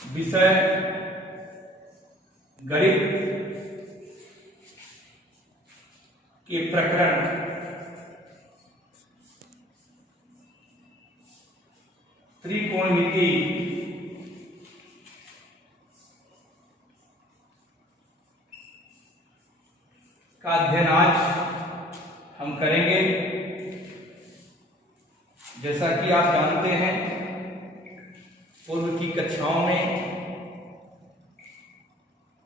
विषय गणित के प्रकरण त्रिकोणमिति का अध्ययन आज हम करेंगे। जैसा कि आप जानते हैं, पूर्व की कक्षाओं में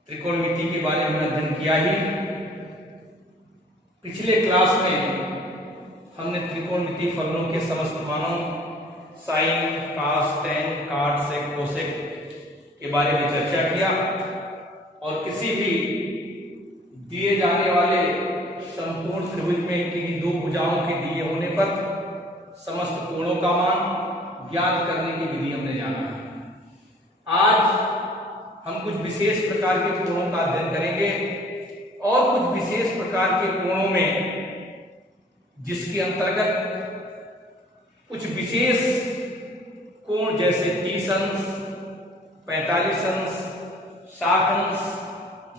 त्रिकोणमिति के बारे में अध्ययन किया ही। पिछले क्लास में हमने त्रिकोणमिति फलनों के समस्त मानों साइन, कास, टेन, कॉट, सेक, कोसेक के बारे में चर्चा किया और किसी भी दिए जाने वाले संपूर्ण त्रिभुज में किन्हीं दो भुजाओं के दिए होने पर समस्त कोणों का मान ज्ञात करने की विधि हमने जाना है। आज हम कुछ विशेष प्रकार के कोणों का अध्ययन करेंगे और कुछ विशेष प्रकार के कोणों में जिसके अंतर्गत कुछ विशेष कोण जैसे 30 अंश, 45 अंश, 60 अंश,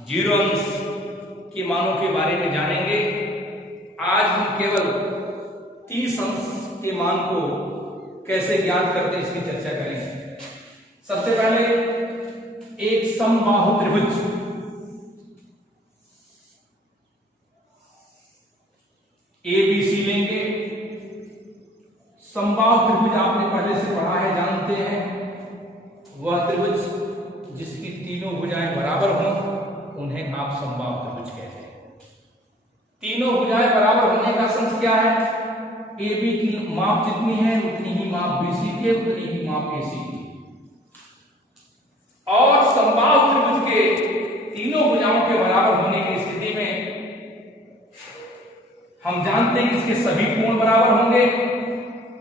0 अंश के मानों के बारे में जानेंगे। आज हम केवल 30 अंश के मान को कैसे ज्ञात करते हैं इसकी चर्चा करेंगे। सबसे पहले एक समबाहु त्रिभुज ABC लेंगे। समबाहु त्रिभुज आपने पहले से पढ़ा है, जानते हैं। वह त्रिभुज जिसकी तीनों भुजाएं बराबर हों उन्हें आप समबाहु त्रिभुज कहते हैं। तीनों भुजाएं बराबर होने का संस क्या है? AB की माप जितनी है उतनी ही माप BC के, उतनी ही माप AC की। और समबाहु त्रिभुज के तीनों भुजाओं के बराबर होने की स्थिति में हम जानते हैं कि इसके सभी कोण बराबर होंगे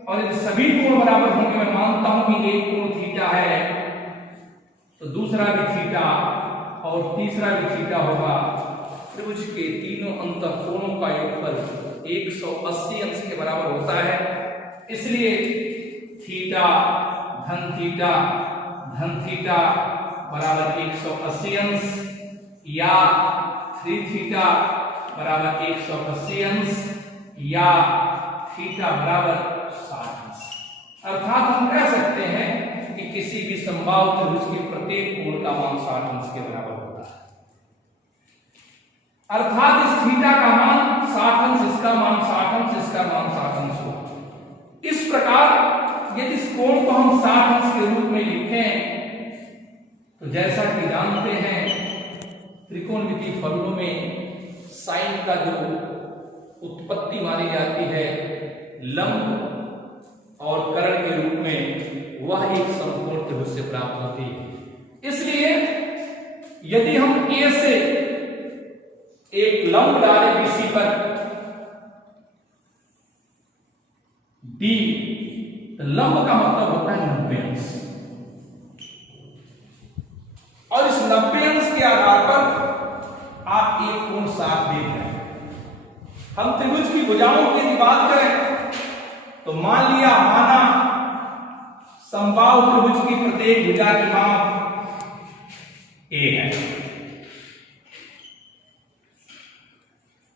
और यदि सभी कोण बराबर होंगे, मैं मानता हूं कि एक कोण थीटा है तो दूसरा भी थीटा और तीसरा भी थीटा होगा। त्रिभुज के तीनों अंतःकोणों का योगफल 180 अंश के बराबर होता है। इसलिए थीटा धन थीटा बराबर 180 अंश या 3 थीटा बराबर 180 अंश या थीटा बराबर 60 अंश। अर्थात हम कह सकते हैं कि किसी भी समबाहु त्रिभुज के प्रत्येक कोण का मान 60 अंश के बराबर होता है। अर्थात इस थीटा का मान 60 अंश, इसका मान 60 अंश, इसका मान 60 अंश होगा। इस प्रकार यदि इस कोण को हम 60 अंश के रूप में लिखें तो जैसा कि जानते हैं त्रिकोणमिति फलनों में साइन का जो उत्पत्ति मानी जाती है लंब और कर्ण के रूप में, वह एक समकोण त्रिभुज से प्राप्त होती है। इसलिए यदि हम A से एक लंब डालें BC पर D, तो लंब का मतलब होता है 90 अंश और इस 90 अंश के आधार पर आप एक कोण 60 देख रहे हैं। हम त्रिभुज की भुजाओं की बात करें तो माना समबाहु त्रिभुज की प्रत्येक भुजा की माप A है।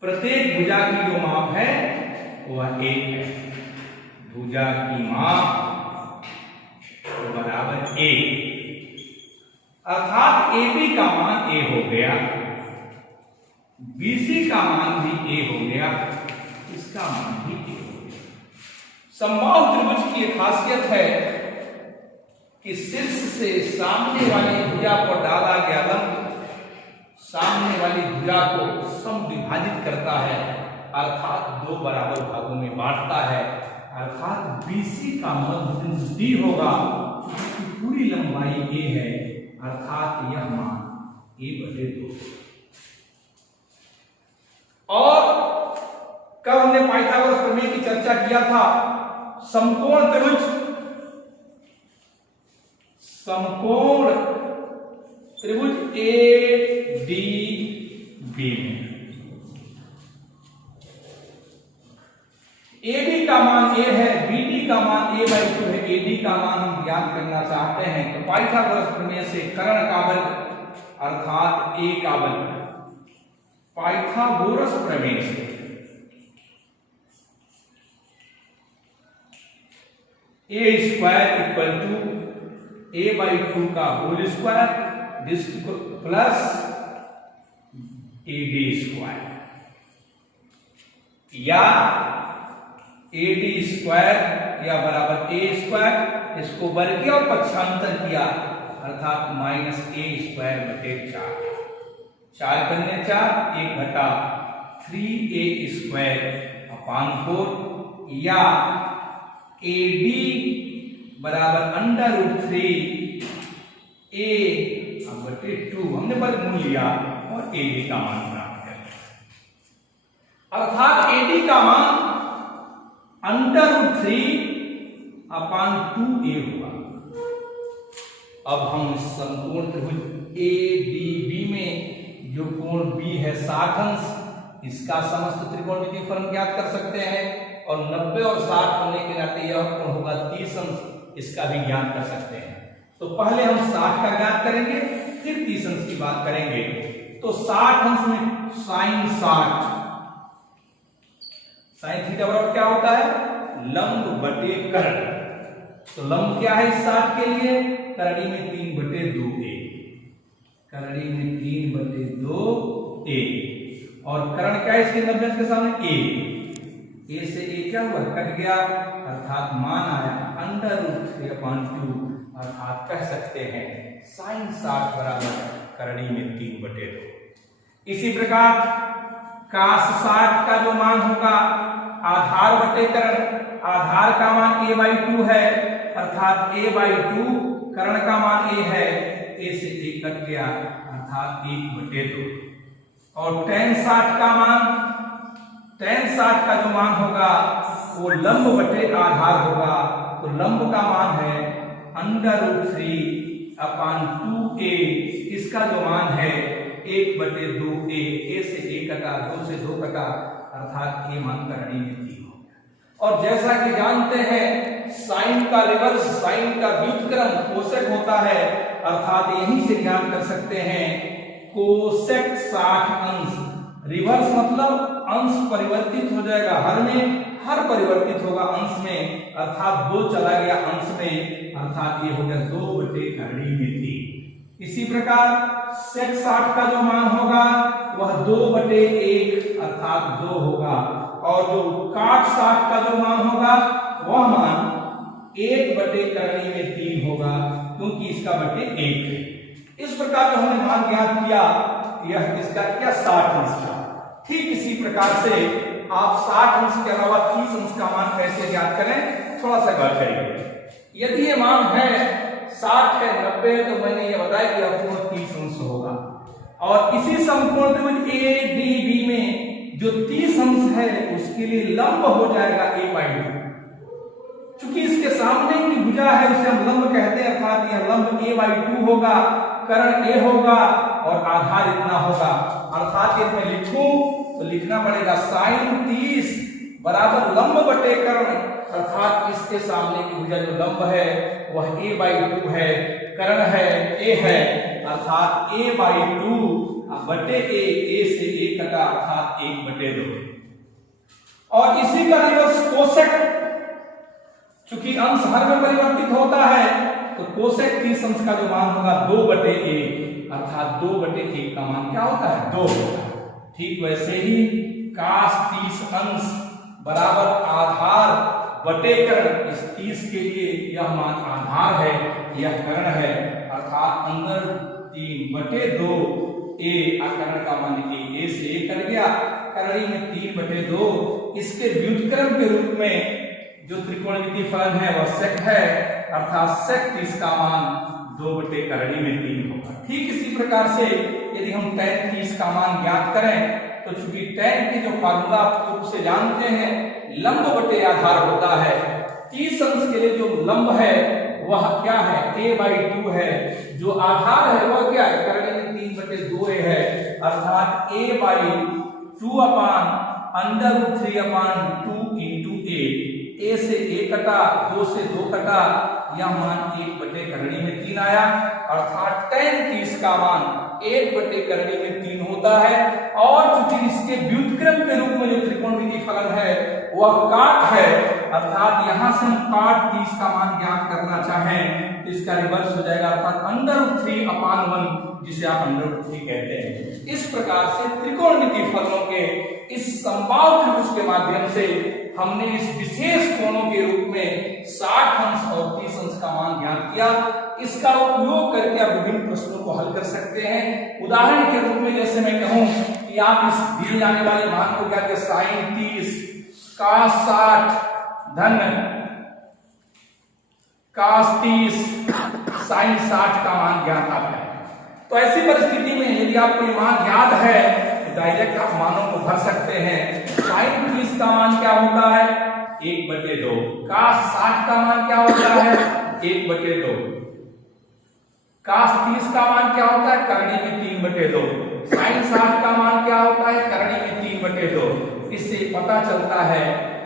प्रत्येक भुजा की जो माप है वह 1 है। भुजा की माप बराबर 1, अर्थात AB का मान A हो गया, BC का मान भी A हो गया, इसका मान भी A हो गया। समबाहु त्रिभुज की एक खासियत है कि शीर्ष से सामने वाली भुजा पर डाला गया लंब सामने वाली भुजा को समविभाजित करता है, अर्थात दो बराबर भागों में बांटता है। अर्थात BC का मध्य बिंदु D होगा, जिसकी पूरी लंबाई A है, अर्थात यह मान A/2। और कब हमने पाइथागोरस प्रमेय की चर्चा किया था? समकोण त्रिभुज ADB में AB का मान A है, B ईडी का मान a बाई 2 है, एडी का मान हम ज्ञात करना चाहते हैं, तो पाइथागोरस प्रमेय से कर्ण का वर्ग अर्थात a का वर्ग, पाइथागोरस प्रमेय से a square equal to a by 2 का whole square plus ad square, या ad स्क्वायर या बराबर a स्क्वायर, इसको वर्गीय और पक्षांतर किया अर्थात माइनस a स्क्वायर बटे 4, 4 करने 4, 1 घटा 3a स्क्वायर अपान 4, या ad बराबर अंडर रूट 3a बटे 2, हमने वर्गमूल लिया और ad का मान प्राप्त कर लिया, अर्थात ad का मान अंडर रूट 3 अपान 2a हुआ। अब हम संपूर्ण त्रिभुज ADB में जो कोण B है 60 अंश, इसका समस्त त्रिकोणमितीय फलन ज्ञात कर सकते हैं, और 90 और 60 होने के नाते यह कोण होगा 30 अंश, इसका भी ज्ञात कर सकते हैं। तो पहले हम 60 का ज्ञात करेंगे, फिर 30 अंश की बात करेंगे। तो 60 अंश में साइन 60, साइन थीटा बराबर क्या होता है, लंब बटे कर्ण। तो लंब क्या है 60 के लिए, करणी में 3 बटे 2a, करणी में 3 बटे 2a, और कर्ण क्या है इसके 90 के सामने a से a क्या हुआ, कट गया, अर्थात मान आया अंडर रूट 3 अपान 2, अर्थात कह सकते हैं साइन 60 बराबर करणी में 3 बटे 2। इसी प्रकार कास 60 का जो मान होगा आधार बटे कर्ण, आधार का मान a बाई 2 है, अर्थात a बाई 2, कर्ण का मान a है, a से a कट गया, अर्थात 1 बटे 2। और tan 60 का मान, tan 60 का जो मान होगा वो लंब बटे आधार होगा, तो लंब का मान है अंडर रूट 3 अपान 2a, इसका जो मान है 1 बटे 2a, a से a कटा, 2 से 2 कटा, अर्थात ये मान करणी में 3 हो गया। और जैसा कि जानते हैं साइन का रिवर्स, साइन का व्युत्क्रम कोसेक होता है, अर्थात यहीं से ज्ञात कर सकते हैं कोसेक 60 अंश, रिवर्स मतलब अंश परिवर्तित हो जाएगा, हर में हर परिवर्तित होगा अंश में, अर्थात 2 चला गया अंश में, अर्थात ये हो गया 2 बटे करणी में 3। इसी प्रकार सेक 60 का जो मान होगा वह 2 बटे 1 अर्थात 2 होगा, और जो काट 60 का जो मान होगा वह मान 1 बटे करणी में 3 होगा, क्योंकि इसका बटे 1 है। इस प्रकार जो हमने मान ज्ञात किया, यह किसका किया 60 अंश का। ठीक इसी प्रकार से आप 60 अंश के अलावा 30 अंश का मान कैसे ज्ञात करें, थोड़ा सा गौर करिए। यदि ये मान है 60 है 90 है, तो मैंने ये बताया कि अपूर्ण 30 अंश होगा, और इसी संपूर्ण त्रिभुज ADB में जो 30 अंश है उसके लिए लंब हो जाएगा a बाई 2, चूंकि इसके सामने की भुजा है उसे हम लंब कहते हैं, अर्थात यह लंब a बाई 2 होगा, कर्ण a होगा और आधार इतना होगा, अर्थात यदि मैं लिखूं तो लिखना पड़ेगा साइन 30 बराबर लंब बटे कर्ण, अर्थात इसके सामने की भुजा जो लंब है वह a बाई 2 है, कर्ण है a है, अर्थात a बाई 2 बटे a से a कटा, अर्थात 1 बटे 2। और इसी का रिवर्स कोसेक, चूंकि अंश हर में परिवर्तित होता है, तो कोसेक 30 अंश का जो मान होगा 2 बटे 1, अर्थात 2 बटे 1 का मान क्या होता है 2 होता है। ठीक वैसे ही कास 30 अंश बराबर आधार बटे कर्ण, इस 30 के लिए यह मान आधार है, यह कर्ण है, अर्थात अंदर 3 बटे 2 a, कर्ण का मान a से a कर गया, करणी में 3 बटे 2, इसके व्युत्क्रम के रूप में जो त्रिकोणमितीय फलन है वह सेक है, अर्थात सेक 30 का मान 2 बटे करणी में 3 होगा। ठीक इसी प्रकार से यदि हम tan 30 का मान ज्ञात करें, तो चूंकि tan की जो फार्मूला पूर्व से जानते हैं लंब बटे आधार होता है, 30 अंश के लिए जो लंब है वह क्या है a बाई 2 है, जो आधार है वह क्या है करणी में 3 बटे 2a है, अर्थात a by 2 upon under root 3 upon 2 into a, a से a कटा, 2 से 2 कटा, यह मान 1/करणी में 3 आया, अर्थात tan 30 का मान 1/करणी में 3 होता है। और चूंकि इसके व्युत्क्रम के रूप में जो त्रिकोणमितीय फलन है वह काट है, अर्थात यहां से हम काट 30 का मान ज्ञात करना चाहें तो इसका रिवर्स हो जाएगा, अर्थात √3/1, जिसे आप √3 कहते हैं। इस प्रकार से त्रिकोणमितीय फलनों के इस समबाहु त्रिभुज के माध्यम से हमने इस विशेष कोणों के रूप में 60 अंश और 30 अंश का मान ज्ञात किया। इसका उपयोग करके आप विभिन्न प्रश्नों को हल कर सकते हैं। उदाहरण के रूप में जैसे मैं कहूं कि आप इस दिए जाने वाले मान को क्या कहते हैं, sin 30 cos 60 धन cos 30 sin 60 का मान ज्ञात आता है। तो ऐसी परिस्थिति में यदि आपको ये मान याद है तो डायरेक्ट आप मानों को भर सकते हैं। sin 30 का मान क्या होता है, 1/2। cos 60 का मान क्या होता है, 1/2। cos 30 का मान क्या होता है, करणी में 3/2। sin 60 का मान क्या होता है, करणी में 3/2। इससे पता चलता है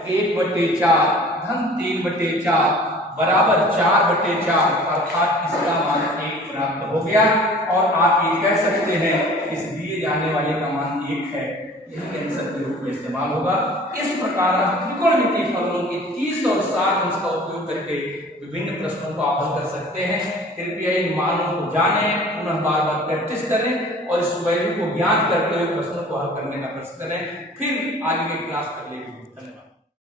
1/4 धन 3/4 बराबर 4/4, अर्थात इसका मान 1 प्राप्त हो गया। और आप ये कह सकते हैं इस दिए जाने वाले का मान 1 है, यही आंसर के रूप में इस्तेमाल होगा। इस प्रकार आप त्रिकोणमितीय फलनों के 30 और 60 अंश का उपयोग करके विभिन्न प्रश्नों को आप हल कर सकते हैं। कृपया इन मानों को जानें, पुनः बार बार प्रैक्टिस करें और इस वैल्यू को ज्ञात करते हुए प्रश्नों को हल करने का प्रयास करें। फिर आगे के क्लास कर लेंगे। धन्यवाद।